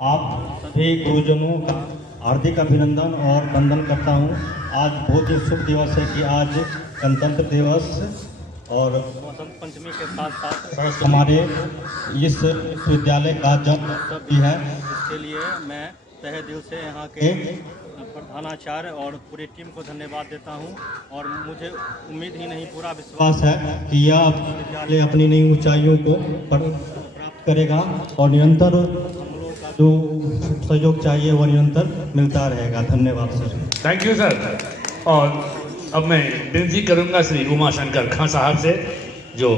आप सभी गुरुजनों का हार्दिक अभिनंदन और वंदन करता हूं। आज बहुत ही शुभ दिवस है कि आज गणतंत्र दिवस और वसंत पंचमी के साथ साथ हमारे इस विश्वविद्यालय का जन्म भी है। इसके लिए मैं तहे दिल से यहाँ के प्रधानाचार्य और पूरी टीम को धन्यवाद देता हूँ और मुझे उम्मीद ही नहीं पूरा विश्वास है कि यह विद्यालय अपनी नई ऊंचाइयों को प्राप्त करेगा और निरंतर हम लोग का जो सहयोग चाहिए वो निरंतर मिलता रहेगा। धन्यवाद सर। Thank you sir. और अब मैं विनती करूंगा श्री उमाशंकर खां साहब से, जो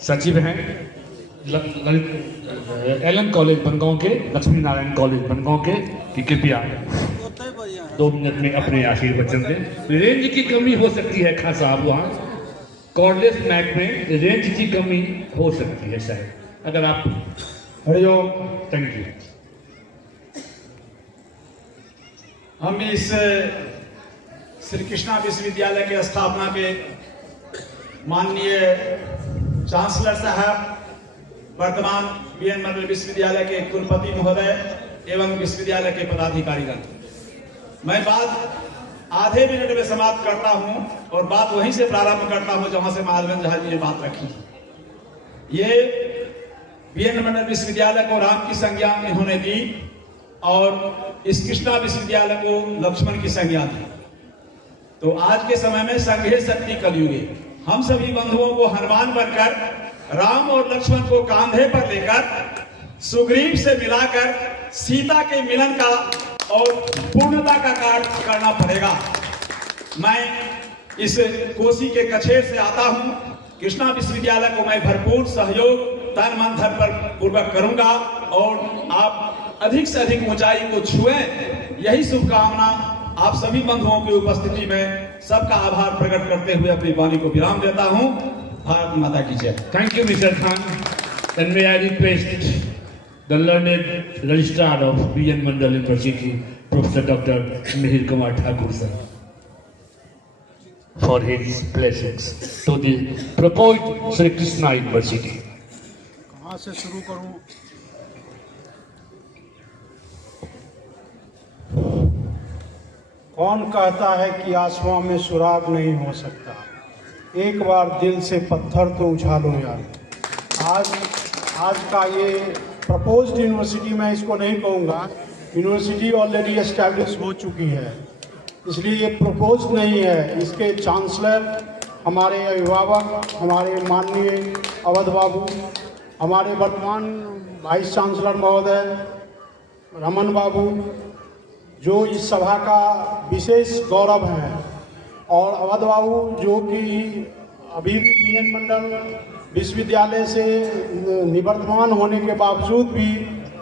सचिव हैं एलन कॉलेज बनगांव के, लक्ष्मी नारायण कॉलेज बनगांव के, कि कृपया 2 मिनट में अपने आशीर्वचन दें। रेंज की कमी हो सकती है खां साहब, वहाँ कॉर्डलेस मैट में रेंज की कमी हो सकती है शायद, अगर आप। हरिओम। Thank you. हम इस श्री कृष्णा विश्वविद्यालय के स्थापना के माननीय चांसलर साहब, वर्तमान बीएन मंडल विश्वविद्यालय के कुलपति महोदय एवं विश्वविद्यालय के पदाधिकारीगण, मैं बात आधे मिनट में समाप्त करता हूं और बात वहीं से प्रारंभ करता हूं जहां से माधवेंद्र झा जी ने बात रखी। ये बीएन मंडल विश्वविद्यालय को राम की संज्ञा इन्होंने दी और इस कृष्णा विश्वविद्यालय को लक्ष्मण की संज्ञा दी। तो आज के समय में संघे शक्ति कलयुगे, हम सभी बंधुओं को हनुमान बनकर राम और लक्ष्मण को कांधे पर लेकर सुग्रीव से मिलाकर सीता के मिलन का और पूर्णता का कार्य करना पड़ेगा। मैं इस कोसी के कछेर से आता हूं। कृष्णा विश्वविद्यालय को मैं भरपूर सहयोग तन मन धन पर पूर्वक करूंगा और आप अधिक से अधिक ऊंचाई को छुएं, यही शुभकामना आप सभी बंधुओं की उपस्थिति में सबका आभार प्रकट करते हुए अपनी वाणी को विराम देता हूं। भारत माता की जय। Thank you, Mr. Khan. And may I request the learned registrar of BN Mandal University, Professor Dr. Mihir Kumar Thakur sir, for his blessings to the proposed Sri Krishna University. कहाँ से शुरू करूं? कौन कहता है कि आसमां में सुराग नहीं हो सकता? एक बार दिल से पत्थर तो उछालो यार। आज का ये प्रपोज्ड यूनिवर्सिटी, मैं इसको नहीं कहूँगा, यूनिवर्सिटी ऑलरेडी एस्टैब्लिश हो चुकी है, इसलिए ये प्रपोज्ड नहीं है। इसके चांसलर हमारे अभिभावक, हमारे माननीय अवध बाबू, हमारे वर्तमान वाइस चांसलर महोदय रमन बाबू, जो इस सभा का विशेष गौरव है, और अवध बाबू जो कि अभी भी बीएन मंडल विश्वविद्यालय से निवर्तमान होने के बावजूद भी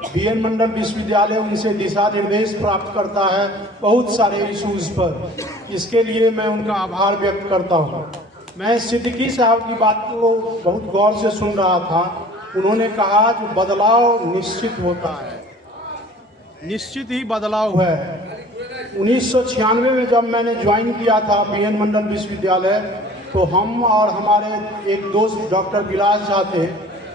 बीएन मंडल विश्वविद्यालय उनसे दिशा निर्देश प्राप्त करता है बहुत सारे इशूज़ पर। इसके लिए मैं उनका आभार व्यक्त करता हूँ। मैं सिद्दीकी साहब की बात को बहुत गौर से सुन रहा था। उन्होंने कहा जो बदलाव निश्चित होता है, निश्चित ही बदलाव है। 1996 में जब मैंने ज्वाइन किया था बीएन मंडल विश्वविद्यालय, तो हम और हमारे एक दोस्त डॉक्टर विलास झा थे,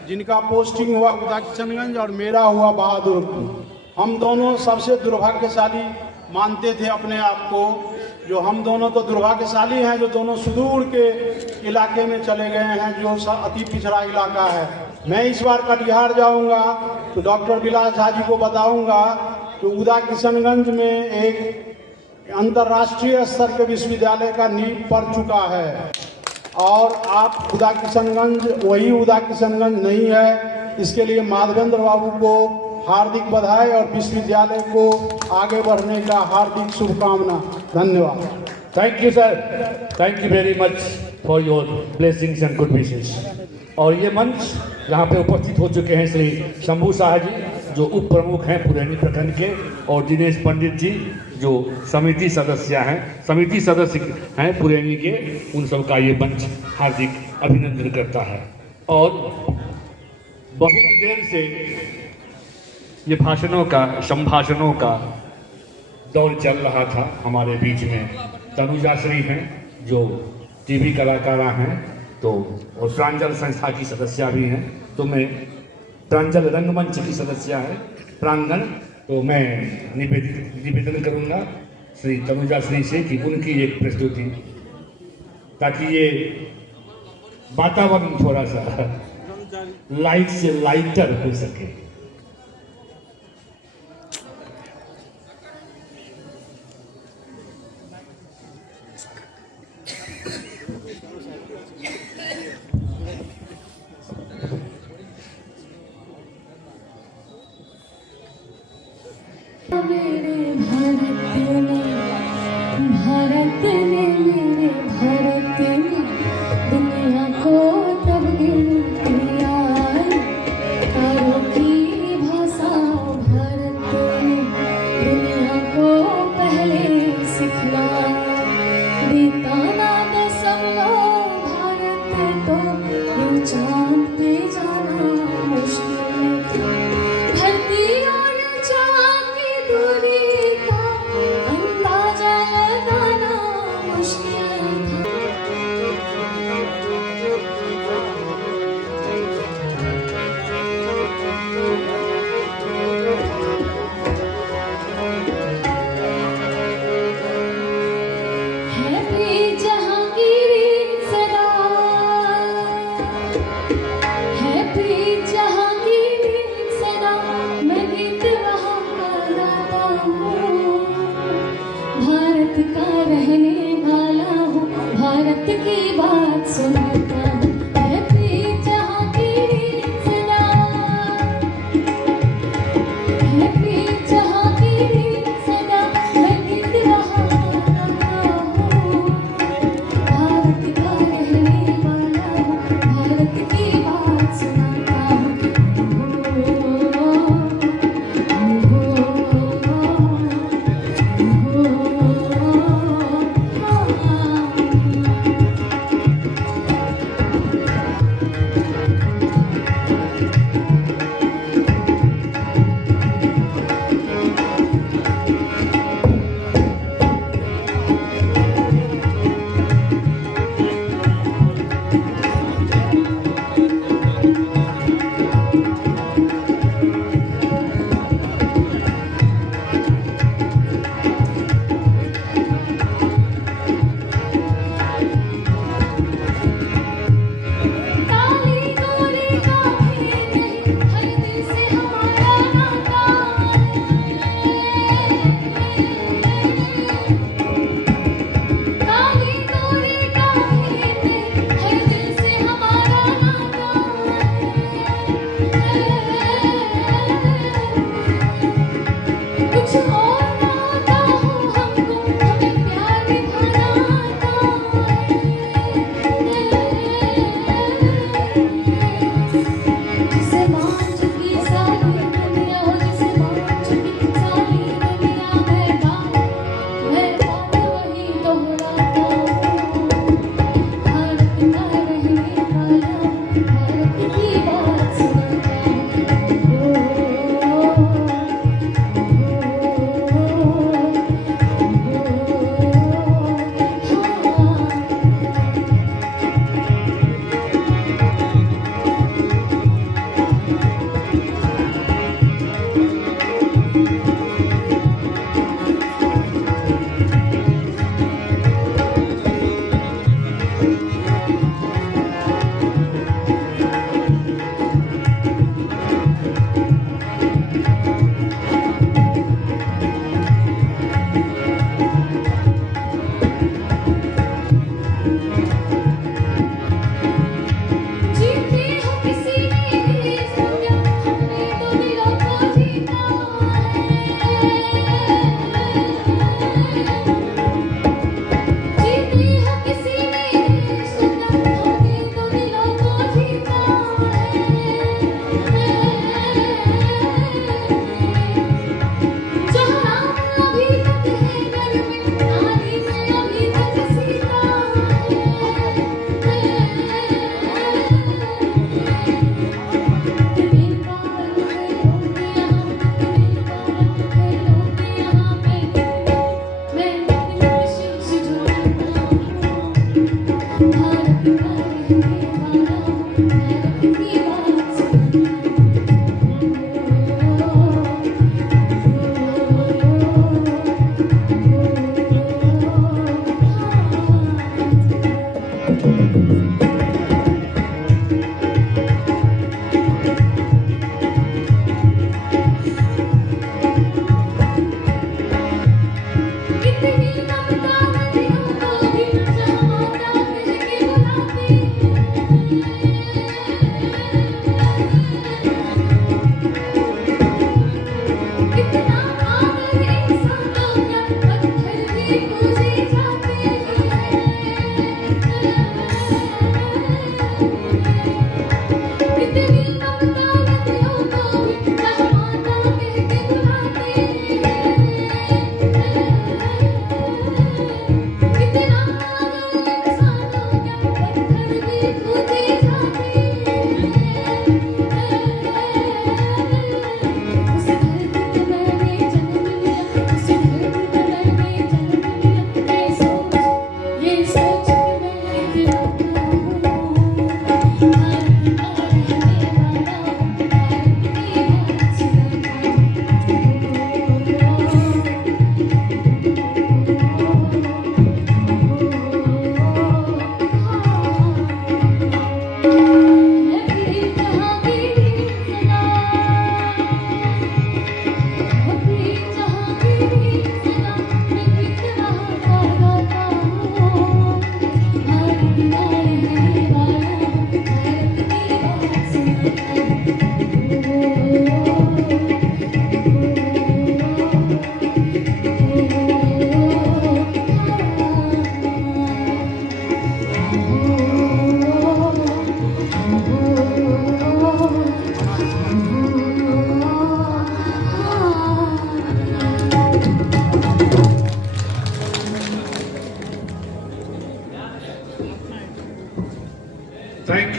जिनका पोस्टिंग हुआ उदा किशनगंज और मेरा हुआ बहादुरपुर। हम दोनों सबसे दुर्भाग्यशाली मानते थे अपने आप को, जो हम दोनों तो दुर्भाग्यशाली हैं जो दोनों सुदूर के इलाके में चले गए हैं, जो अति पिछड़ा इलाका है। मैं इस बार कटिहार जाऊंगा तो डॉक्टर विलास झा जी को बताऊंगा तो उदा किशनगंज में एक अंतर्राष्ट्रीय स्तर के विश्वविद्यालय का नींव पड़ चुका है, और आप उदा किशनगंज वही उदा किशनगंज नहीं है। इसके लिए माधवेंद्र बाबू को हार्दिक बधाई और विश्वविद्यालय को आगे बढ़ने का हार्दिक शुभकामना। धन्यवाद। Thank you sir, thank you very much for your blessings and good wishes. और ये मंच यहाँ पे उपस्थित हो चुके हैं श्री शंभू शाह जी, जो उप प्रमुख हैं पुरैनी प्रखंड के, और दिनेश पंडित जी, जो समिति सदस्य हैं पुरैनी के। उन सब का ये मंच हार्दिक अभिनंदन करता है। और बहुत देर से ये संभाषणों का दौर चल रहा था। हमारे बीच में तनुजा श्री हैं, जो टीवी कलाकारा हैं, तो और प्रांजल संस्था की सदस्य भी हैं, तो मैं प्रांजल रंगमंच की सदस्य है, प्रांगण, तो मैं निवेदन करूंगा श्री तनुजा श्री से कि उनकी एक प्रस्तुति, ताकि ये वातावरण थोड़ा सा लाइट से लाइटर हो सके। भारत ने मेरे भारत ने दुनिया को तब किया, तारों की भाषा भारत ने दुनिया को पहले सिखलाया। बीताना दसम्बो भारत तो यूं चांद पे जाना मुश्किल था। धरती और चांद की दूरी का अंदाजा लगाना मुश्किल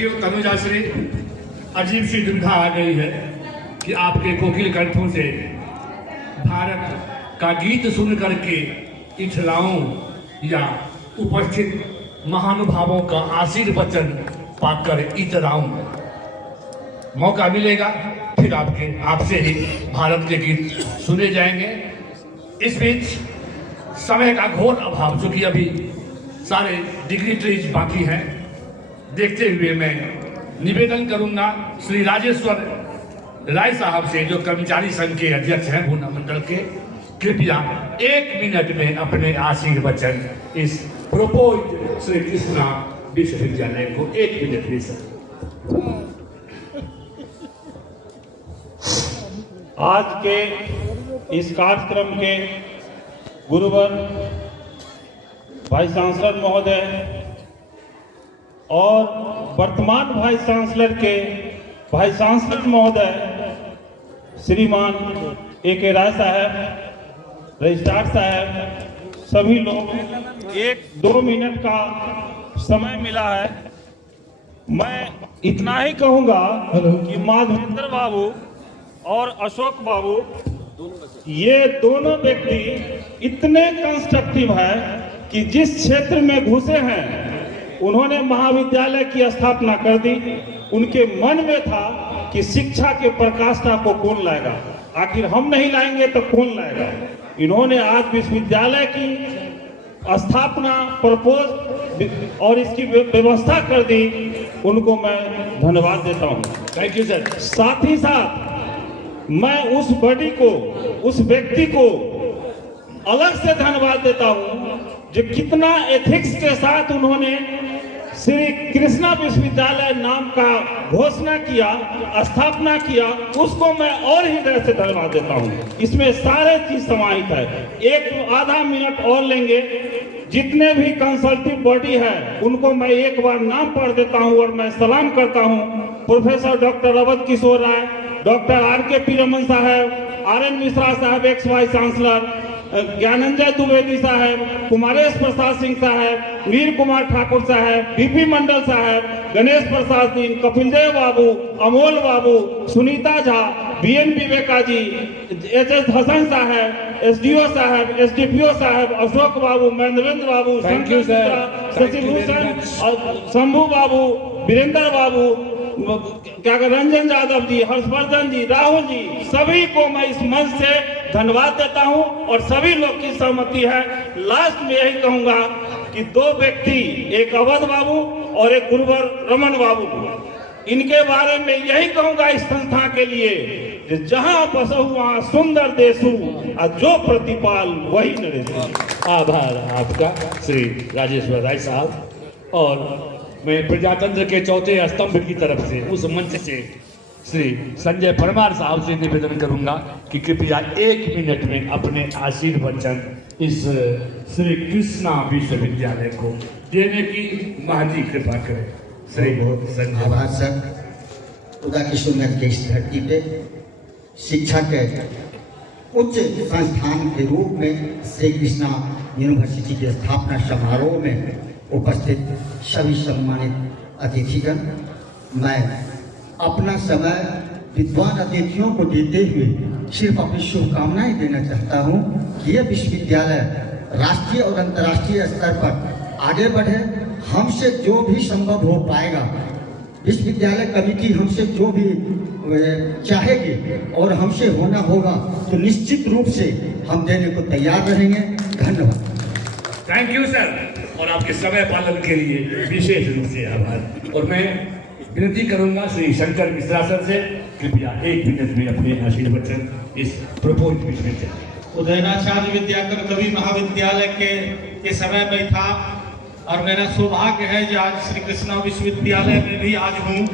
यू तनुजा श्री। अजीब सी दुविधा आ गई है कि आपके कोकिल कंठों से भारत का गीत सुन करके इठलाऊं या उपस्थित महानुभावों का आशीर्वचन पाकर इतराऊं। मौका मिलेगा फिर आपसे ही भारत के गीत सुने जाएंगे। इस बीच समय का घोर अभाव, चूंकि अभी सारे डिग्निटरीज बाकी हैं, देखते हुए मैं निवेदन करूंगा श्री राजेश्वर राय साहब से, जो कर्मचारी संघ के अध्यक्ष हैं भूना मंडल के, कृपया 1 मिनट में अपने आशीर्वचन इस प्रोपोज श्री कृष्णा विश्वविद्यालय को 1 मिनट में सर। आज के इस कार्यक्रम के गुरुवर वाइस चांसलर महोदय और वर्तमान वाइस चांसलर के वाइस चांसलर महोदय श्रीमान A.K. राय साहब, रजिस्ट्रार साहब, सभी लोग 1-2 मिनट का समय मिला है। मैं इतना ही कहूंगा कि माधवेंद्र बाबू और अशोक बाबू, ये दोनों व्यक्ति इतने कंस्ट्रक्टिव है कि जिस क्षेत्र में घुसे हैं उन्होंने महाविद्यालय की स्थापना कर दी। उनके मन में था कि शिक्षा के प्रकाष्ठा को कौन लाएगा, आखिर हम नहीं लाएंगे तो कौन लाएगा। इन्होंने आज विश्वविद्यालय की स्थापना प्रपोज और इसकी व्यवस्था कर दी, उनको मैं धन्यवाद देता हूं। Thank you sir. साथ ही साथ मैं उस बॉडी को, उस व्यक्ति को अलग से धन्यवाद देता हूं जो कितना एथिक्स के साथ उन्होंने श्री कृष्णा विश्वविद्यालय नाम का घोषणा किया, स्थापना किया, उसको मैं और हृदय से धन्यवाद देता हूं। इसमें सारे चीज समाहित है। एक आधा मिनट और लेंगे। जितने भी कंसल्टिव बॉडी है उनको मैं एक बार नाम पढ़ देता हूं और मैं सलाम करता हूं। Professor doctor Awadh Kishore Rai, doctor R.K. पीरमन साहब, R.N. मिश्रा साहब x vice chancellor, Gyananjay Dwivedi साहब, कुमारेश प्रसाद सिंह साहब, वीर कुमार ठाकुर साहब, BP मंडल साहब, गणेश प्रसाद सिंह, कपिल देव बाबू, अमोल बाबू, सुनीता झा, BN विवेका जी, HS हसन साहब, SDO साहब, SDPO साहब, अशोक बाबू, महेंद्रेंद्र बाबू, शशिभूषण, शंभू बाबू, वीरेंद्र बाबू, क्या रंजन यादव जी, हर्षवर्धन जी, राहुल जी, सभी को मैं इस मंच से धन्यवाद देता हूं और सभी लोग की सहमति है। लास्ट में यही कहूंगा कि 2 व्यक्ति, एक अवध बाबू और एक गुरुवर रमन बाबू, इनके बारे में यही कहूंगा इस संस्था के लिए कि जहां बसहु वहां सुंदर देशु और जो प्रतिपाल वही नरेशु। आभार आपका श्री राजेश्वर राय साहब। और मैं प्रजातंत्र के चौथे स्तंभ की तरफ से उस मंच से श्री संजय परमार साहब से निवेदन करूंगा कि कृपया 1 मिनट में अपने आशीर्वचन इस श्री कृष्णा विश्वविद्यालय को देने की महती कृपा करें। श्री बहुत संजय। आभार सर। खुदा की सुन्नत के इस धरती पे शिक्षा के उच्च संस्थान के रूप में श्री कृष्णा यूनिवर्सिटी के स्थापना समारोह में उपस्थित सभी सम्मानित अतिथिगण, मैं अपना समय विद्वान अतिथियों को देते हुए सिर्फ अपनी शुभकामनाएं देना चाहता हूं कि यह विश्वविद्यालय राष्ट्रीय और अंतर्राष्ट्रीय स्तर पर आगे बढ़े। हमसे जो भी संभव हो पाएगा, विश्वविद्यालय कमेटी हमसे जो भी चाहेगी और हमसे होना होगा तो निश्चित रूप से हम देने को तैयार रहेंगे। धन्यवाद। Thank you sir. और आपके समय पालन के लिए विशेष रूप से आभार। और मैं विनती करूंगा श्री शंकर मिश्रा सर से, कृपया 1 मिनट में अपने आशीर्वचन इस प्रपोज विश्वविद्यालय। उदयनाचार्य विद्याकर कवि महाविद्यालय के समय में था और मेरा सौभाग्य है कि आज श्री कृष्णा विश्वविद्यालय में भी आज हूँ।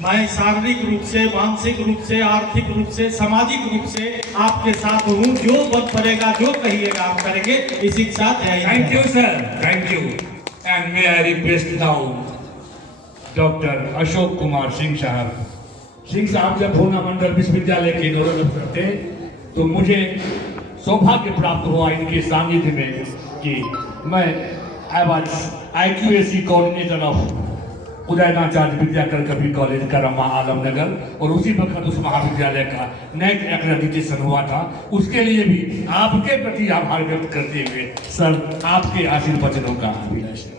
मैं शारीरिक रूप से, मानसिक रूप से, आर्थिक रूप से, सामाजिक रूप से आपके साथ हूँ। जो बल पड़ेगा, जो कहिएगा आप करेंगे। इसी के साथ thank you sir. Thank you. And may I request now doctor Ashok Kumar Singh साहब। सिंह साहब जब भूना मंडल विश्वविद्यालय के नोडल अफसर थे तो मुझे सौभाग्य प्राप्त हुआ इनके सानिध्य में कि मैं I was IQAC coordinator of Udayanacharya Vidyakar Kavi college Karma Alamnagar, और उसी वक्त उस महाविद्यालय का नेट एक्रेडिटेशन हुआ था। उसके लिए भी आपके प्रति आभार व्यक्त करते हुए सर आपके आशीर्वचनों का अभिलाषा।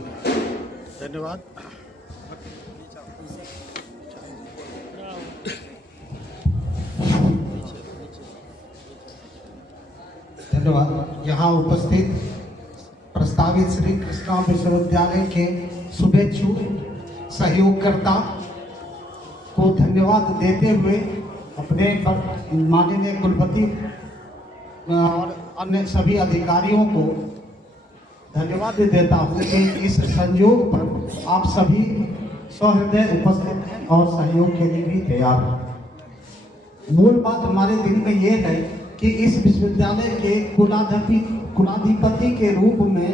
धन्यवाद। धन्यवाद। यहाँ उपस्थित प्रस्तावित श्री कृष्णा विश्वविद्यालय के शुभेच्छु सहयोगकर्ता को धन्यवाद देते हुए अपने माननीय कुलपति और अन्य सभी अधिकारियों को धन्यवाद देता हूँ कि इस संयोग पर आप सभी सहृदय उपस्थित हैं और सहयोग के लिए भी तैयार हैं। मूल बात हमारे दिल में ये है कि इस विश्वविद्यालय के कुलाधिपति के रूप में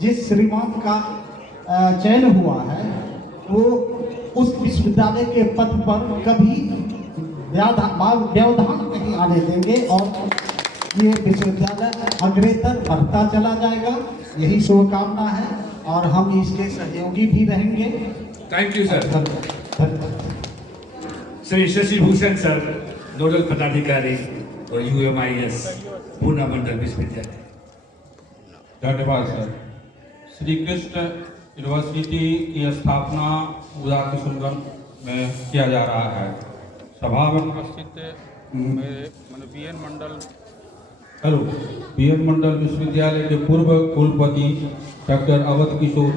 जिस श्रीमान का चयन हुआ है वो उस विश्वविद्यालय के पद पर कभी व्यवधान नहीं आने देंगे और ये विश्वविद्यालय अग्रेतर बढ़ता चला जाएगा, यही शुभकामना है और हम इसके सहयोगी भी रहेंगे। Thank you sir. Shri Shashi Bhushan sir, nodal पदाधिकारी और UMIS पूना मंडल विश्वविद्यालय। धन्यवाद सर। श्री कृष्ण यूनिवर्सिटी की स्थापना उदा किशनगंज में किया जा रहा है। सभा में उपस्थित BN मंडल विश्वविद्यालय के पूर्व कुलपति डॉक्टर अवध किशोर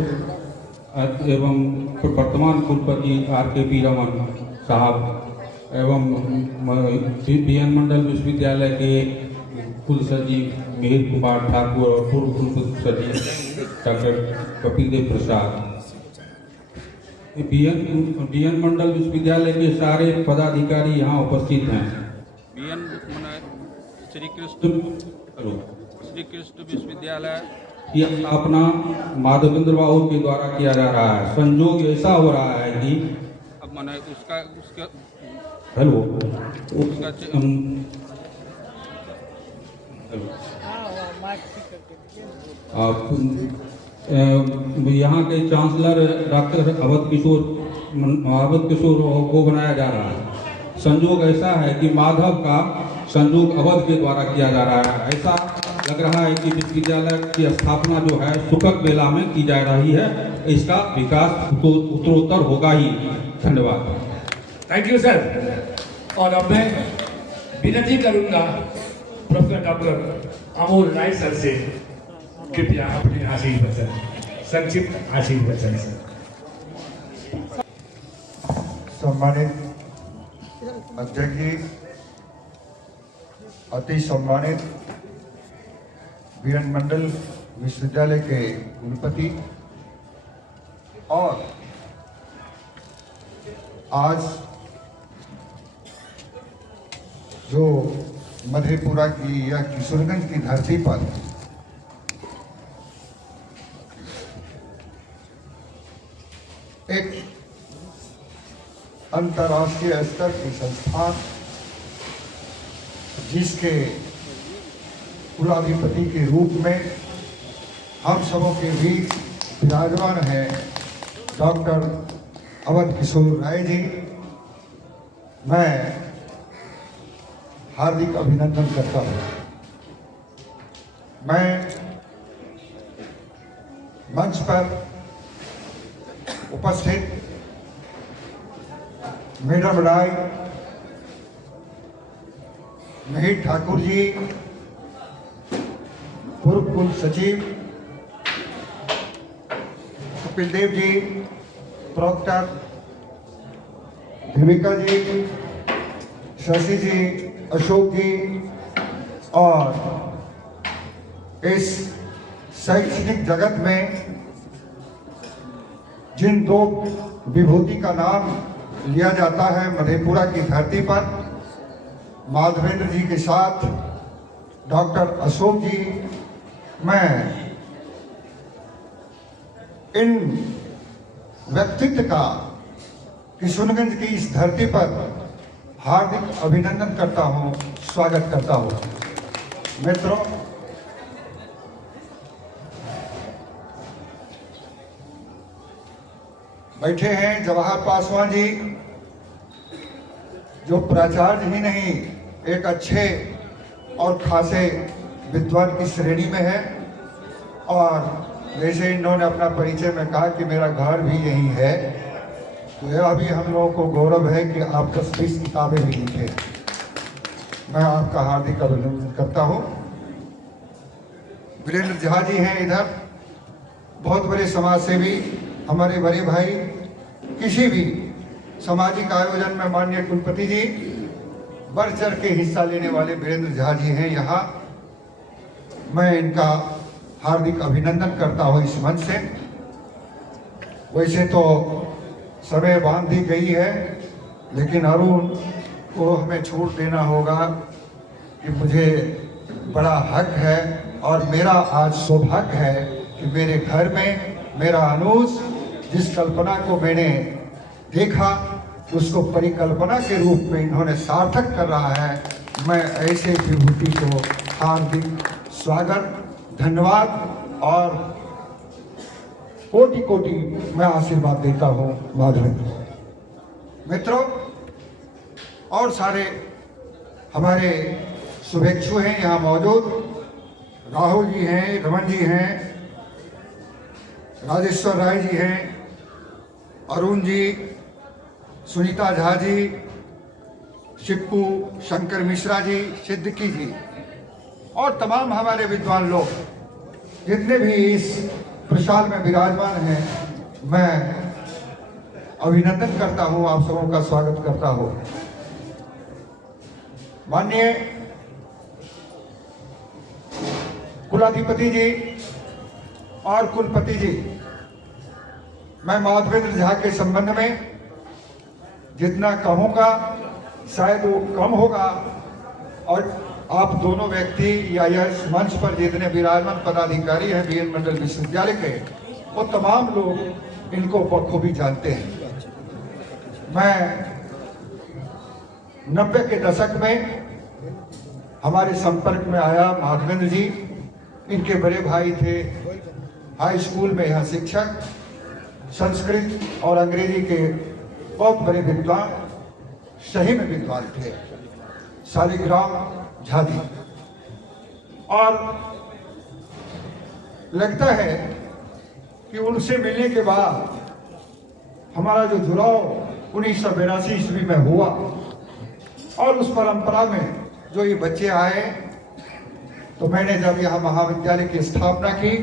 एवं वर्तमान कुलपति RKP रमन साहब एवं BN मंडल विश्वविद्यालय के कुलसचिव मिहिर कुमार ठाकुर और पूर्व कुलसचिव डॉक्टर कपिल देव प्रसाद। BN मंडल विश्वविद्यालय के सारे पदाधिकारी यहाँ उपस्थित हैं। श्री कृष्ण विश्वविद्यालय की स्थापना माधवेंद्र बाबू के द्वारा किया जा रहा है। संयोग ऐसा हो रहा है कि अब मैंने उसका हेलो यहाँ के चांसलर डॉक्टर अवध किशोर को बनाया जा रहा है। संयोग ऐसा है कि माधव का संयोग अवध के द्वारा किया जा रहा है। ऐसा लग रहा है कि विश्वविद्यालय की स्थापना जो है सुखद बेला में की जा रही है। इसका विकास उत्तरोत्तर होगा ही। धन्यवाद। Thank you sir. और अब मैं विनती करूंगा प्रोफेसर डॉक्टर अमोल राय सर से, कृपया अपने आशीर्वचन, संक्षिप्त आशीर्वचन सर। सम्मानित अध्यक्ष जी, अति सम्मानित BN मंडल विश्वविद्यालय के कुलपति और आज जो मधेपुरा की या किशोरगंज की धरती पर एक अंतर्राष्ट्रीय स्तर की संस्थान जिसके कुलाधिपति के रूप में हम सबों के बीच विराजमान हैं डॉक्टर अवध किशोर राय जी, मैं हार्दिक अभिनंदन करता हूँ। मैं मंच पर उपस्थित मैडम राय, मिहिर ठाकुर जी, पूर्व कुल सचिव कपिल देव जी, प्रोक्टर देविका जी, शशि जी, अशोक जी और इस शैक्षणिक जगत में जिन दो विभूति का नाम लिया जाता है मधेपुरा की धरती पर, माधवेंद्र जी के साथ डॉक्टर अशोक जी, मैं इन व्यक्तित्व का किशनगंज की इस धरती पर हार्दिक अभिनंदन करता हूं, स्वागत करता हूं। मित्रों, बैठे हैं जवाहर पासवान जी, जो प्राचार्य ही नहीं एक अच्छे और खासे विद्वान की श्रेणी में है। और जैसे इन्होंने अपना परिचय में कहा कि मेरा घर भी यही है, तो यह अभी हम लोगों को गौरव है कि आप 10-20 किताबें भी लिखे हैं। मैं आपका हार्दिक अभिनंदन करता हूँ। वीरेंद्र झा जी हैं इधर, बहुत बड़े समाज सेवी, हमारे बड़े भाई। किसी भी सामाजिक आयोजन में माननीय कुलपति जी बढ़ चढ़ के हिस्सा लेने वाले वीरेंद्र झा जी हैं यहाँ। मैं इनका हार्दिक अभिनंदन करता हूँ इस मंच से। वैसे तो समय बांध दी गई है, लेकिन अरुण को हमें छूट देना होगा कि मुझे बड़ा हक है और मेरा आज सौभाग्य है कि मेरे घर में मेरा अनुज जिस कल्पना को मैंने देखा उसको परिकल्पना के रूप में इन्होंने सार्थक कर रहा है। मैं ऐसे विभूति को हार्दिक स्वागत, धन्यवाद और कोटि कोटि मैं आशीर्वाद देता हूँ। माधवेंद्र मित्रों और सारे हमारे शुभेच्छु हैं यहाँ मौजूद। राहुल जी हैं, रमन जी हैं, राजेश्वर राय जी हैं, अरुण जी, सुनीता झा जी, शिप्पू, शंकर मिश्रा जी, सिद्दीकी जी और तमाम हमारे विद्वान लोग जितने भी इस प्रसाद में विराजमान हैं, मैं अभिनंदन करता हूं, आप सबों का स्वागत करता हूं। माननीय कुलाधिपति जी और कुलपति जी, मैं माधवेंद्र झा के संबंध में जितना कहूँगा शायद वो कम होगा और आप दोनों व्यक्ति या इस मंच पर जितने विराजमान पदाधिकारी हैं बीएन मंडल विश्वविद्यालय के, वो तमाम लोग इनको बखूबी जानते हैं। मैं 90 के दशक में हमारे संपर्क में आया माधवेंद्र जी, इनके बड़े भाई थे, हाई स्कूल में यहाँ शिक्षक, संस्कृत और अंग्रेजी के बहुत बड़े विद्वान, सही में विद्वान थे, शालिग्राम झा जी। और लगता है कि उनसे मिलने के बाद हमारा जो जुड़ाव 1982 ईस्वी में हुआ और उस परंपरा में जो ये बच्चे आए, तो मैंने जब यहाँ महाविद्यालय की स्थापना की,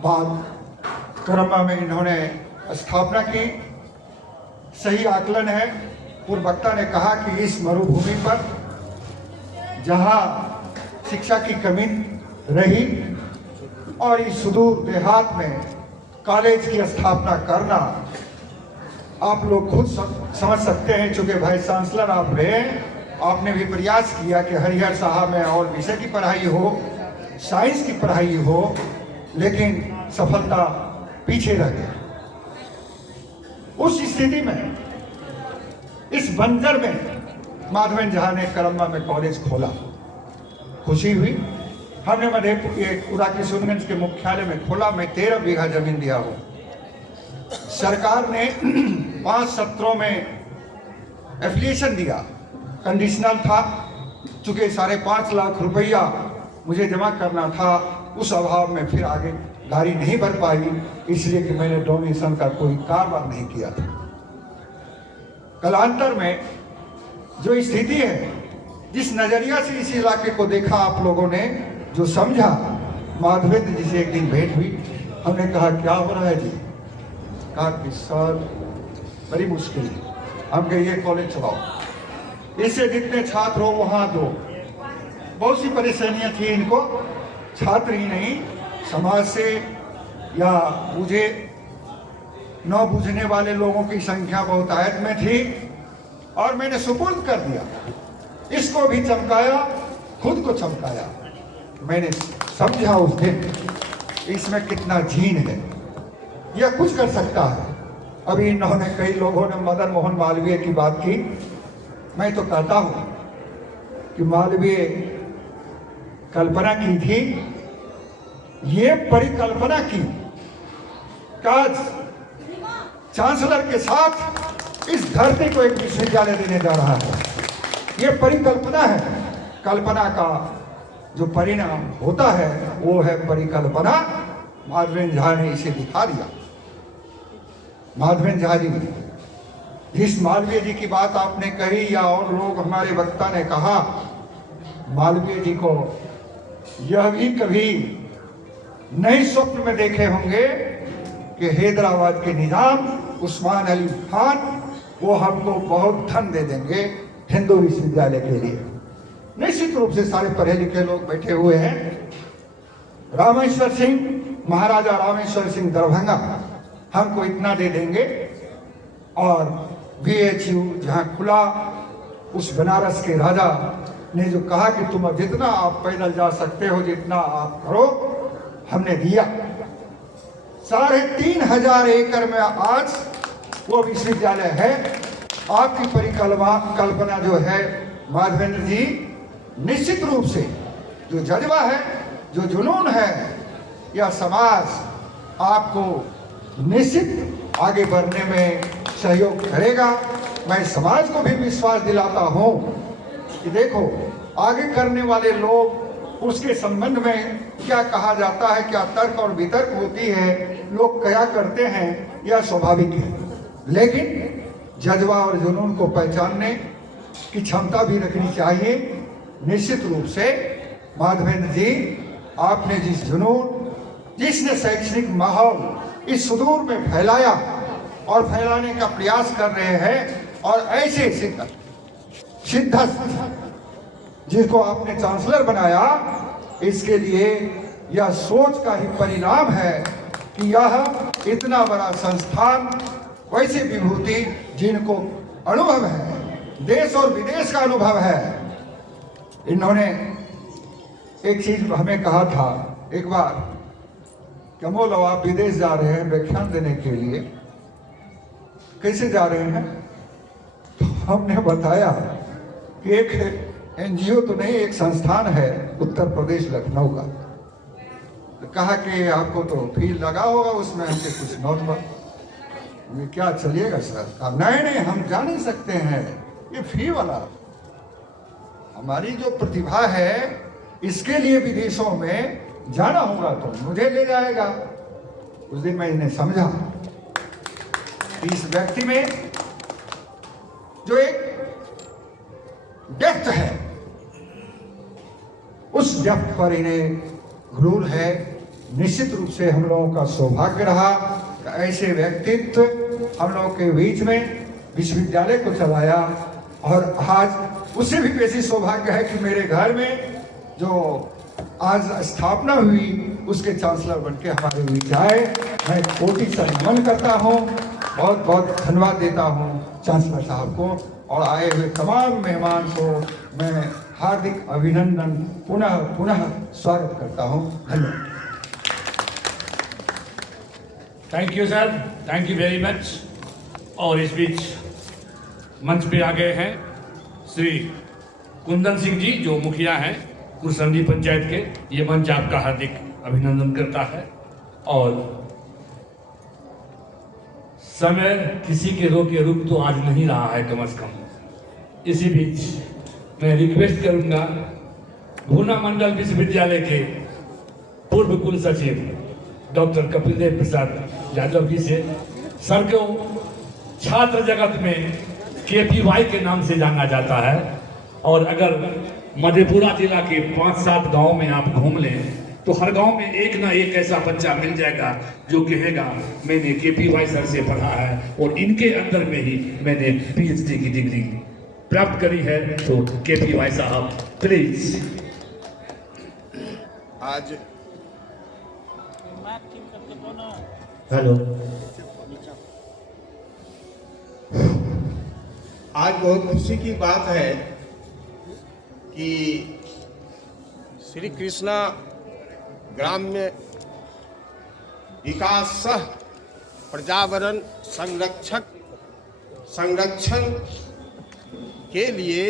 बाद करम्बा में इन्होंने स्थापना की। सही आकलन है, पूर्व वक्ता ने कहा कि इस मरुभूमि पर जहाँ शिक्षा की कमी रही और इस सुदूर देहात में कॉलेज की स्थापना करना, आप लोग खुद समझ सकते हैं, चूंकि भाई चांसलर आप रहे, आपने भी प्रयास किया कि हरिहर साहब में और विषय की पढ़ाई हो, साइंस की पढ़ाई हो, लेकिन सफलता पीछे रह गई। उस स्थिति में इस बंजर में माधवेंद्र झा ने करम्बा में कॉलेज खोला। खुशी हुई। हमने मधेपुरा किशोरगंज के मुख्यालय में खोला। मैं 13 बीघा जमीन दिया हूँ। सरकार ने 5 सत्रों में एफिलिएशन दिया, कंडीशनल था, चूंकि 5.5 लाख रुपया मुझे जमा करना था, उस अभाव में फिर आगे गाड़ी नहीं भर पाई, इसलिए कि मैंने डोनेशन का कोई कारोबार नहीं किया था। कालांतर में जो स्थिति है, जिस नजरिया से इस इलाके को देखा आप लोगों ने, जो समझा, माधवेंद्र जी से एक दिन भेंट हुई। हमने कहा क्या हो रहा है जी? कहा कि सर बड़ी मुश्किल है, हम कहे ये कॉलेज चलाओ, इससे जितने छात्र हो वहाँ दो। बहुत सी परेशानियां थी इनको, छात्र ही नहीं, समाज से या मुझे न बूझने वाले लोगों की संख्या बहुत आयत में थी, और मैंने सुपुर्द कर दिया। इसको भी चमकाया, खुद को चमकाया। मैंने समझा उस दिन इसमें कितना जीन है, यह कुछ कर सकता है। अभी इन्होंने, कई लोगों ने मदन मोहन मालवीय की बात की। मैं तो कहता हूं कि मालवीय कल्पना की थी, ये परिकल्पना की, काज चांसलर के साथ इस धरती को एक विश्वविद्यालय देने जा रहा है। ये परिकल्पना है। कल्पना का जो परिणाम होता है वो है परिकल्पना। माधवेंद्र झा ने इसे दिखा दिया। माधवेंद्र झा जी, जिस मालवीय जी की बात आपने कही या और लोग हमारे वक्ता ने कहा, मालवीय जी को यह भी कभी नहीं स्वप्न में देखे होंगे कि हैदराबाद के निजाम उस्मान अली खान वो हमको बहुत धन दे देंगे हिंदू विश्वविद्यालय के लिए। निश्चित रूप से सारे पढ़े लिखे लोग बैठे हुए हैं। रामेश्वर सिंह, महाराजा रामेश्वर सिंह दरभंगा हमको इतना दे देंगे, और BHU जहाँ खुला, उस बनारस के राजा ने जो कहा कि तुम जितना आप पैदल जा सकते हो, जितना आप करो, हमने दिया। 3500 एकड़ में आज वो विश्वविद्यालय है। आपकी परिकल्पना जो है माधवेंद्र जी, निश्चित रूप से जो जज्बा है, जो जुनून है, यह समाज आपको निश्चित आगे बढ़ने में सहयोग करेगा। मैं समाज को भी विश्वास दिलाता हूं कि देखो, आगे करने वाले लोग, उसके संबंध में क्या कहा जाता है, क्या तर्क और वितर्क होती है, लोग क्या करते हैं, यह स्वाभाविक है। लेकिन जज्बा और जुनून को पहचानने की क्षमता भी रखनी चाहिए। निश्चित रूप से माधवेंद्र जी, आपने जिस जुनून, जिसने शैक्षणिक माहौल इस सुदूर में फैलाया और फैलाने का प्रयास कर रहे हैं, और ऐसे सिद्धस्त जिसको आपने चांसलर बनाया, इसके लिए यह सोच का ही परिणाम है कि यह इतना बड़ा संस्थान, वैसे विभूति जिनको अनुभव है, देश और विदेश का अनुभव है। इन्होंने एक चीज हमें कहा था एक बार, कमोल आप विदेश जा रहे हैं व्याख्यान देने के लिए, कैसे जा रहे हैं? तो हमने बताया कि एक NGO तो नहीं, एक संस्थान है उत्तर प्रदेश लखनऊ का। तो कहा कि आपको तो फील लगा होगा उसमें, हमसे कुछ नॉट में क्या चलिएगा सर? नहीं, हम जा नहीं सकते हैं, ये फी वाला। हमारी जो प्रतिभा है, इसके लिए विदेशों में जाना होगा तो मुझे ले जाएगा। उस दिन मैं इन्हें समझा, इस व्यक्ति में जो एक डेप्थ है, उस डेप्थ पर इन्हें गुरूर है। निश्चित रूप से हम लोगों का सौभाग्य रहा कि ऐसे व्यक्तित्व हम लोगों के बीच में विश्वविद्यालय को चलाया, और आज उससे भी बेसी सौभाग्य है कि मेरे घर में जो आज स्थापना हुई, उसके चांसलर बनके हमारे बीच आए। मैं कोटि से नमन करता हूँ, बहुत बहुत धन्यवाद देता हूँ चांसलर साहब को, और आए हुए तमाम मेहमान को मैं हार्दिक अभिनंदन पुनः पुनः स्वागत करता हूँ। धन्यवाद। Thank you sir, thank you very much. और इस बीच मंच पे आ गए हैं श्री कुंदन सिंह जी, जो मुखिया हैं कुरसंडी पंचायत के। ये मंच आपका हार्दिक अभिनंदन करता है। और समय किसी के रोके रुक तो आज नहीं रहा है कम से कम। इसी बीच मैं रिक्वेस्ट करूंगा भूना मंडल विश्वविद्यालय के पूर्व कुल सचिव डॉक्टर कपिल देव प्रसाद यादव जी से। सर को छात्र जगत में KPY के नाम से जाना जाता है, और अगर मधेपुरा जिला के 5-7 गांव में आप घूम लें तो हर गांव में एक ना एक ऐसा बच्चा मिल जाएगा जो कहेगा मैंने KPY सर से पढ़ा है, और इनके अंदर में ही मैंने PhD की डिग्री प्राप्त करी है। तो KPY साहब प्लीज। आज हेलो, आज बहुत खुशी की बात है कि श्री कृष्णा ग्राम्य विकास सह पर्यावरण संरक्षण के लिए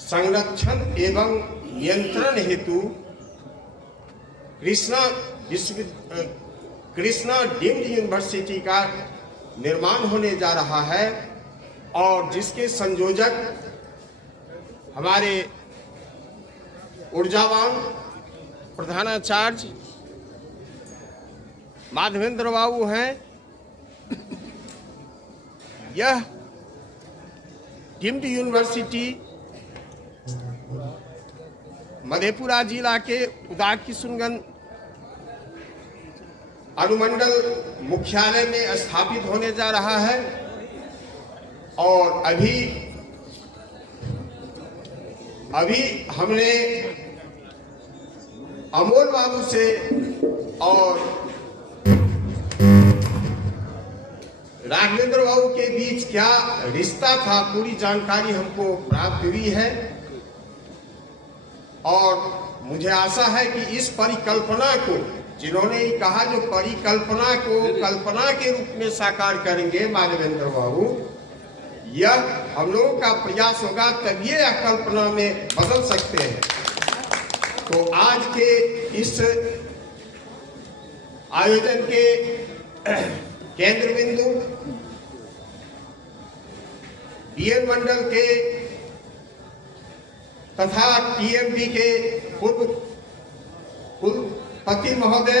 संरक्षण एवं नियंत्रण हेतु कृष्णा डीम्ड यूनिवर्सिटी का निर्माण होने जा रहा है और जिसके संयोजक हमारे ऊर्जावान प्रधानाचार्य माधवेंद्र बाबू हैं। यह डीम्ड यूनिवर्सिटी मधेपुरा जिला के उदाकिशुनगंज अनुमंडल मुख्यालय में स्थापित होने जा रहा है और अभी हमने अमोल बाबू से और राघवेंद्र बाबू के बीच क्या रिश्ता था पूरी जानकारी हमको प्राप्त हुई है और मुझे आशा है कि इस परिकल्पना को जिन्होंने कहा जो परिकल्पना को कल्पना के रूप में साकार करेंगे माधवेंद्र बाबू, यह हम लोगों का प्रयास होगा तभी यह कल्पना में बदल सकते हैं। तो आज के इस आयोजन के केंद्र बिंदु बीएन मंडल के तथा टीएमबी के पूर्व कुलपति महोदय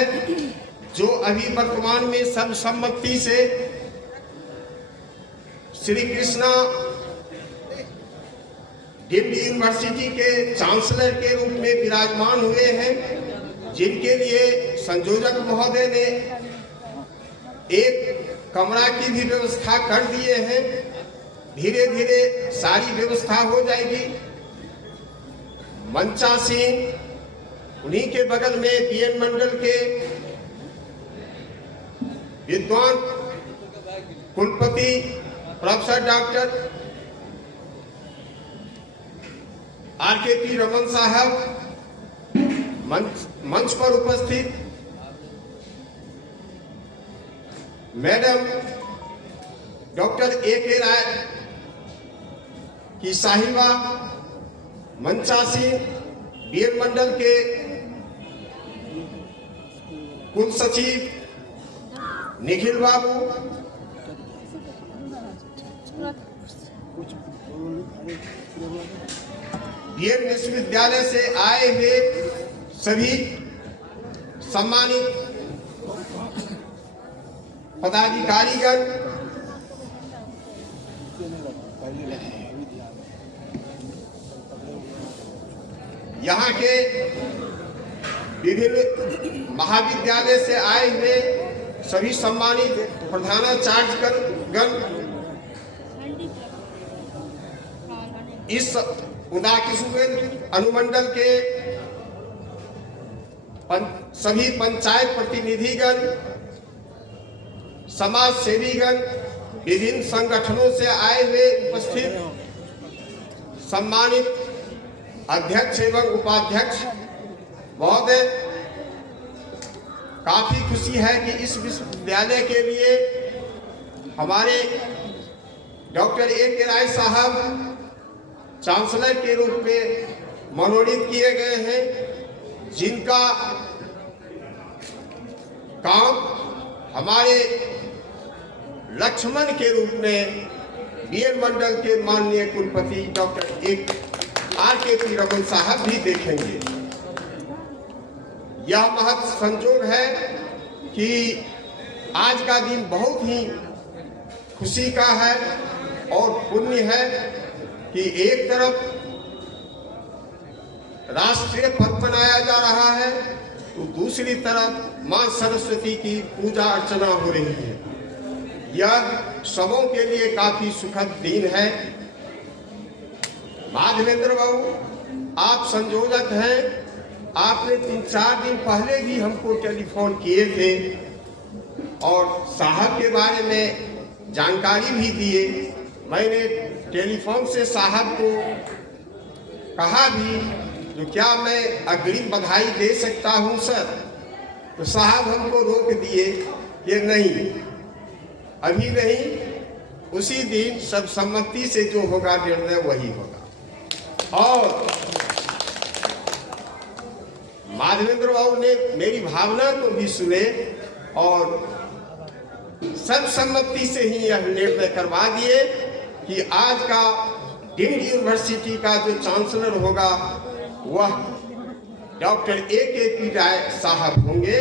जो अभी वर्तमान में सर्वसम्मति से श्री कृष्णा डीम्ड यूनिवर्सिटी के चांसलर के रूप में विराजमान हुए हैं, जिनके लिए संयोजक महोदय ने एक कमरा की भी व्यवस्था कर दिए हैं। धीरे धीरे सारी व्यवस्था हो जाएगी। मंचासीन उन्हीं के बगल में बीएन मंडल के विद्वान कुलपति प्रोफेसर डॉक्टर आरकेपी रमन साहब मंच पर उपस्थित मैडम डॉक्टर ए.के. राय की साहिबा, मंचासी बीएन मंडल के कुल सचिव निखिल बाबू, बीएन विश्वविद्यालय से आए हुए सभी सम्मानित पदाधिकारीगण, यहाँ के विभिन्न महाविद्यालय से आए हुए सभी सम्मानित प्रधानाचार्यगण, इस उदाकिशुनगंज अनुमंडल के सभी पंचायत प्रतिनिधिगण, समाज सेवीगण, विभिन्न संगठनों से आए हुए उपस्थित सम्मानित अध्यक्ष एवं उपाध्यक्ष महोदय, काफी खुशी है कि इस विश्वविद्यालय के लिए हमारे डॉक्टर ए.के. राय साहब चांसलर के रूप में मनोनीत किए गए हैं, जिनका काम हमारे लक्ष्मण के रूप में बीएन मंडल के माननीय कुलपति डॉक्टर आरकेपी रमन साहब भी देखेंगे। यह महत् संयोग है कि आज का दिन बहुत ही खुशी का है और पुण्य है कि एक तरफ राष्ट्रीय पर्व मनाया जा रहा है तो दूसरी तरफ मां सरस्वती की पूजा अर्चना हो रही है। यह सबों के लिए काफी सुखद दिन है। माधवेंद्र बाबू, आप संयोजक हैं, आपने 3-4 दिन पहले भी हमको टेलीफोन किए थे और साहब के बारे में जानकारी भी दिए। मैंने टेलीफोन से साहब को कहा भी तो क्या मैं अग्रिम बधाई दे सकता हूं सर, तो साहब हमको रोक दिए कि नहीं, अभी नहीं, उसी दिन सर्वसम्मति से जो होगा निर्णय वही होगा। और माधवेंद्र बाबू ने मेरी भावना को भी सुने और सर्वसम्मति से ही यह निर्णय करवा दिए कि आज का डीम्ड यूनिवर्सिटी का जो चांसलर होगा वह डॉक्टर A.K.P. राय साहब होंगे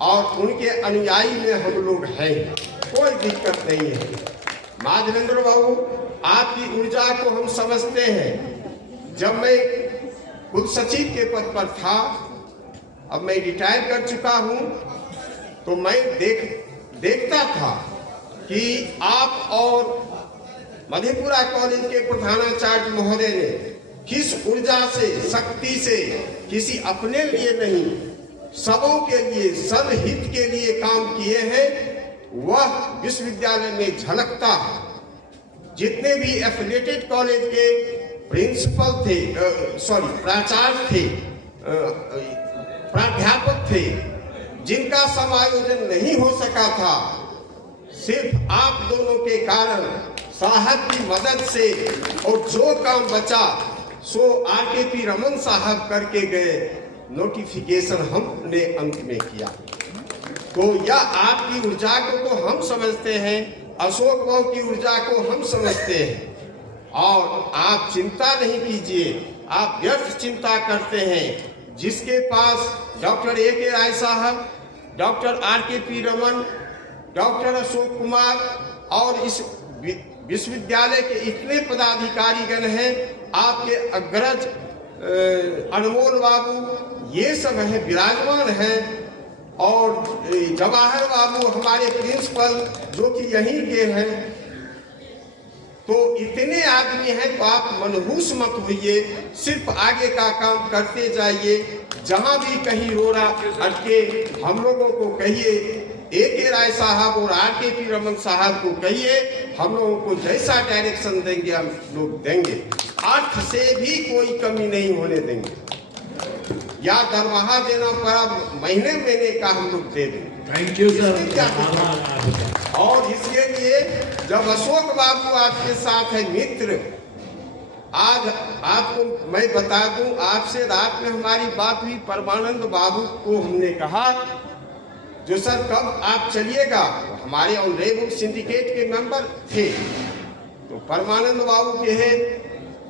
और उनके अनुयायी में हम लोग हैं, कोई दिक्कत नहीं है। माधवेंद्र बाबू, आपकी ऊर्जा को हम समझते हैं। जब मैं कुल सचिव के पद पर था, अब मैं रिटायर कर चुका हूं, तो मैं देखता था कि आप और मधेपुरा कॉलेज के प्रधानाचार्य महोदय ने किस ऊर्जा से, शक्ति से, किसी अपने लिए नहीं, सबों के लिए, सबहित के लिए काम किए हैं, वह विश्वविद्यालय में झलकता है। जितने भी एफिलिएटेड कॉलेज के प्रिंसिपल थे, प्राचार्य थे, प्राध्यापक थे, जिनका समायोजन नहीं हो सका था, सिर्फ आप दोनों के कारण, साहब की मदद से, और जो काम बचा सो R.K.P. रमन साहब करके गए, नोटिफिकेशन हमने अंत में किया। तो यह आपकी ऊर्जा को तो हम समझते हैं, अशोक बाबू की ऊर्जा को हम समझते हैं, और आप चिंता नहीं कीजिए, आप व्यर्थ चिंता करते हैं। जिसके पास डॉक्टर A.K. राय साहब, doctor R.K.P. Raman, doctor Ashok Kumar और इस विश्वविद्यालय के इतने पदाधिकारीगण हैं, आपके अग्रज अनमोल बाबू, ये सब हैं, विराजमान हैं, और जवाहर बाबू हमारे प्रिंसिपल जो कि यहीं के हैं। तो इतने आदमी हैं, तो आप मनहूस मत होइए, सिर्फ आगे का काम करते जाइए। जहां भी कहीं रोड़ा अटके हम लोगों को कहिए, A.K. राय साहब और R.K.P. रमन साहब को कहिए, हम लोगों को जैसा डायरेक्शन देंगे हम लोग देंगे, अर्थ से भी कोई कमी नहीं होने देंगे। या दरमाहा देना पड़ा महीने का हम लोग दे देंगे। Thank you sir. और इसके लिए जब अशोक बाबू आपके साथ है मित्र, आज आपको मैं बता दूं, आपसे रात में हमारी बात हुई, परमानंद बाबू को हमने कहा जो सर कब आप चलिएगा, हमारे ऑनरेबल सिंडिकेट के मेंबर थे, तो परमानंद बाबू कहे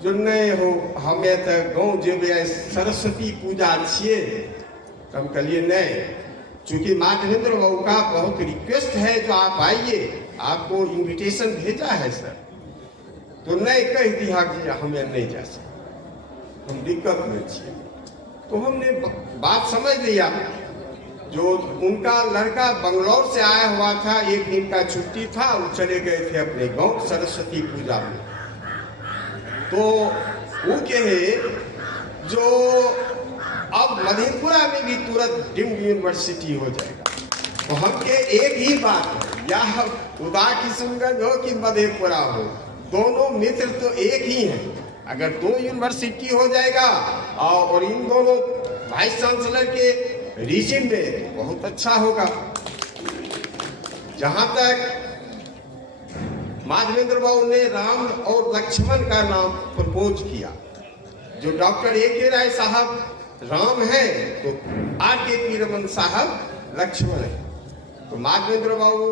जो नहीं हो, हमें तो गाँव जेबे सरस्वती पूजा छिए, तो हम कहिए नहीं, चूंकि माधवेंद्र बाबू का बहुत रिक्वेस्ट है जो आप आइए, आपको इनविटेशन भेजा है सर, तो नहीं कह दिया कि हमें नहीं जा सकते, हम दिक्कत में छिए। तो हमने बात समझ लिया। जो उनका लड़का बंगलौर से आया हुआ था, एक दिन का छुट्टी था, वो चले गए थे अपने गांव सरस्वती पूजा में। तो वो कहे जो अब मधेपुरा में भी तुरंत डीम्ड यूनिवर्सिटी हो जाएगा। तो हम के एक ही बात है, या उदा किशनगंज हो कि मधेपुरा हो, दोनों मित्र तो एक ही हैं। अगर दो यूनिवर्सिटी हो जाएगा और इन दोनों वाइस चांसलर के रीजन में बहुत अच्छा होगा। जहां तक माधवेंद्र बाबू ने राम और लक्ष्मण का नाम प्रपोज किया, जो डॉक्टर A.K. राय साहब राम है तो R.K.P. रमन साहब लक्ष्मण है। तो माधवेंद्र बाबू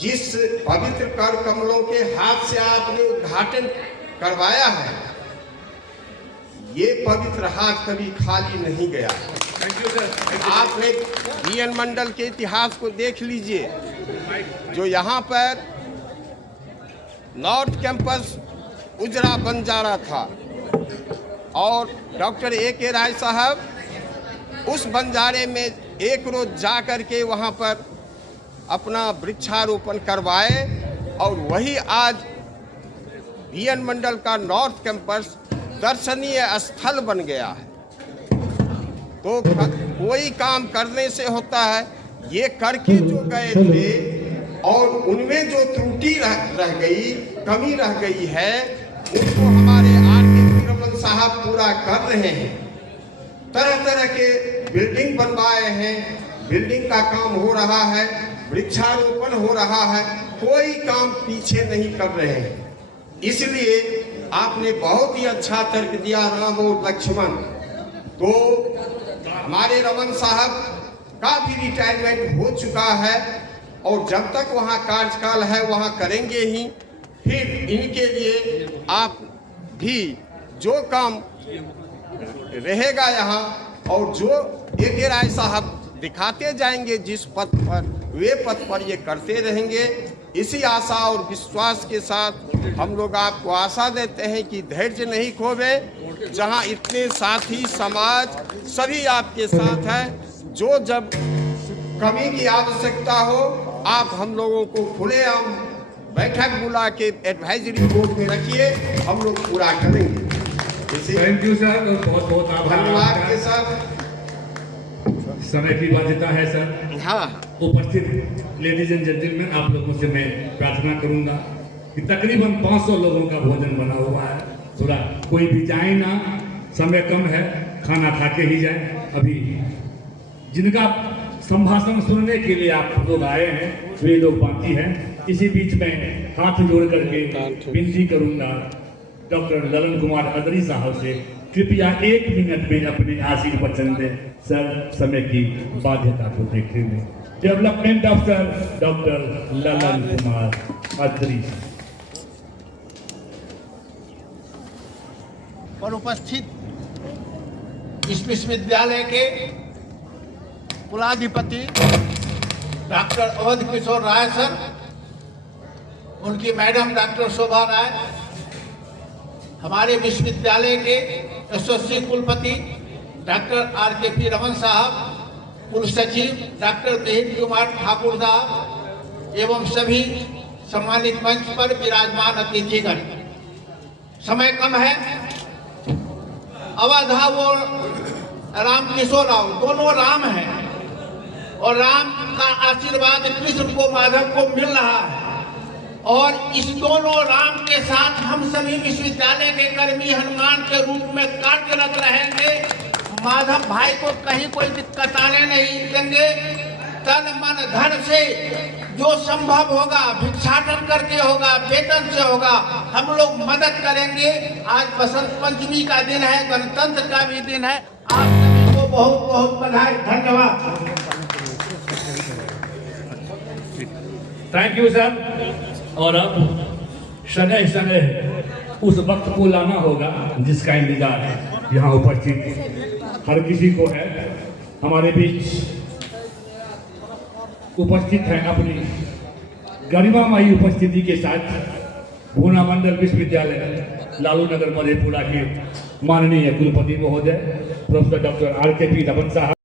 जिस पवित्र कर कमलों के हाथ से आपने उद्घाटन करवाया है, ये पवित्र हाथ कभी खाली नहीं गया। आपने VN मंडल के इतिहास को देख लीजिए, जो यहाँ पर नॉर्थ कैंपस उजरा बंजारा था और डॉक्टर A.K. राय साहब उस बंजारे में एक रोज जा कर के वहाँ पर अपना वृक्षारोपण करवाए, और वही आज VN मंडल का नॉर्थ कैंपस दर्शनीय स्थल बन गया है। तो कोई काम करने से होता है, ये करके जो गए थे और उनमें जो त्रुटि रह गई, कमी रह गई है, उसको हमारे R.K.P. रमन साहब पूरा कर रहे हैं। तरह तरह के बिल्डिंग बनवाए हैं, बिल्डिंग का काम हो रहा है, वृक्षारोपण हो रहा है, कोई काम पीछे नहीं कर रहे हैं। इसलिए आपने बहुत ही अच्छा तर्क दिया, राम और लक्ष्मण। तो हमारे रमन साहब का भी रिटायरमेंट हो चुका है, और जब तक वहाँ कार्यकाल है वहाँ करेंगे ही। फिर इनके लिए आप भी जो काम रहेगा यहाँ और जो एक राय साहब दिखाते जाएंगे जिस पथ पर, वे पथ पर ये करते रहेंगे। इसी आशा और विश्वास के साथ हम लोग आपको आशा देते हैं कि धैर्य नहीं खोवे। जहाँ इतने साथी समाज सभी आपके साथ हैं, जो जब कमी की आवश्यकता हो आप हम लोगों को खुलेआम बैठक बुला के एडवाइजरी बोर्ड में रखिए, हम लोग पूरा करेंगे। थैंक यू सर, बहुत बहुत आभार। धन्यवाद के सर। समय की बाध्यता है सर। हाँ, उपस्थित लेडीज एंड जेंटलमैन, आप लोगों से मैं प्रार्थना करूंगा कि तकरीबन 500 लोगों का भोजन बना हुआ है, थोड़ा कोई भी जाए ना, समय कम है, खाना खा के ही जाए। अभी जिनका संभाषण सुनने के लिए आप लोग आए हैं वे लोग बाकी हैं। इसी बीच में हाथ जोड़ करके विनती करूंगा डॉक्टर ललन कुमार अदरी साहब से, कृपया 1 मिनट में अपने आशीर्वाद वचन दें सर, समय की बाध्यता को देखते हुए। डेवलपमेंट अफसर डॉक्टर ललन कुमार अदरी। और उपस्थित इस विश्वविद्यालय के कुलाधिपति डॉक्टर अवध किशोर राय सर, उनकी मैडम डॉक्टर शोभा राय, हमारे विश्वविद्यालय के एसोसिएट कुलपति डॉक्टर RKP रमन साहब, कुल सचिव डॉक्टर मिहिर कुमार ठाकुर साहब एवं सभी सम्मानित मंच पर विराजमान अतिथिगण। समय कम है। अवध वो राम किशोर राव, दोनों राम हैं और राम का आशीर्वाद कृष्ण को, माधव को मिल रहा है। और इस दोनों राम के साथ हम सभी विश्वविद्यालय के कर्मी हनुमान के रूप में कार्यरत रहेंगे। माधव भाई को कहीं कोई दिक्कत आने नहीं देंगे। तन मन धन से जो संभव होगा, भिक्षाटन करके होगा, वेतन से होगा, हम लोग मदद करेंगे। आज बसंत पंचमी का दिन है, गणतंत्र का भी दिन है। आप सभी को बहुत बहुत बधाई, धन्यवाद। Thank you sir. और अब शनह शनह उस वक्त को लाना होगा जिसका इंतजार यहाँ उपस्थित हर किसी को है। हमारे बीच उपस्थित है अपनी गरिमामयी उपस्थिति के साथ भूना मंडल विश्वविद्यालय लालू नगर मधेपुरा के माननीय कुलपति महोदय प्रोफेसर डॉक्टर RKP रमन साहब।